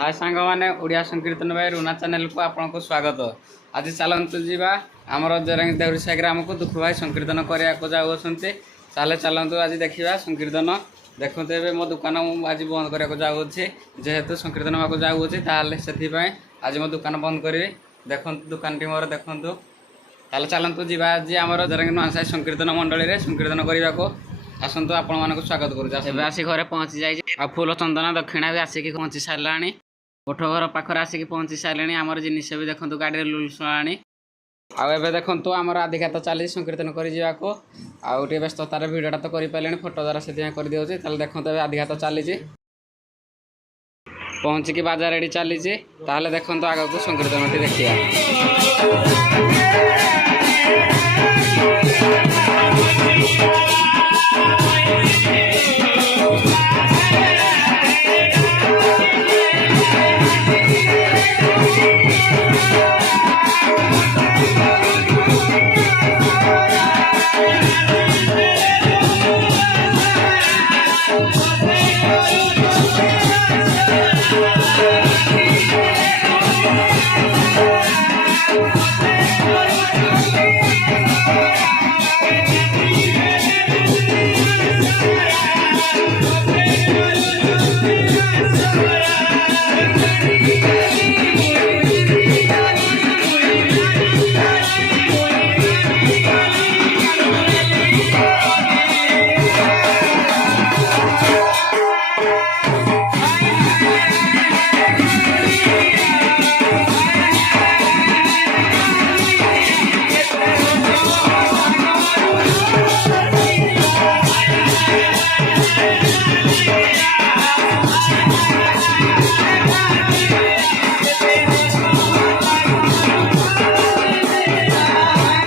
हाय सांग मैंने ओडिया संकीर्तन भाई रुना चैनल को आपको स्वागत। आज चलतु जावा आमर जरंग देवरीसा ग्राम को दुख भाई संकीर्तन करने जाऊँचे। चले चलतु आज देखा संकीर्तन देखते ए मो दुकान आज बंद करने जाऊँगी जेहेतु संकीर्तन होगा जाऊँगी से आज मो दुकान बंद करी देखु दुकान टी मोर देखु ताले चलतु जावा आज आम जरंग नुआसाई संकीर्तन मंडली में संकीर्तन करने को आसतु आपण मानक स्वागत करुँ। आसिक घरे पहुँची जाइए फूल चंदन दक्षिणा भी आसिक पहुँची सारे कोठ घर पाखे आसिक पहुँची सारे आमर जिनिस भी देखो गाड़ी लुलसुणी आए देखो आमर आधिघात चली संकीर्तन कर आउे व्यस्ततार भिडटा तो करें फोटो द्वारा से कर देखो आधिघात चली पहुँचिकी बाजा रेडी चली देखो आग को संकीर्तन देखिए।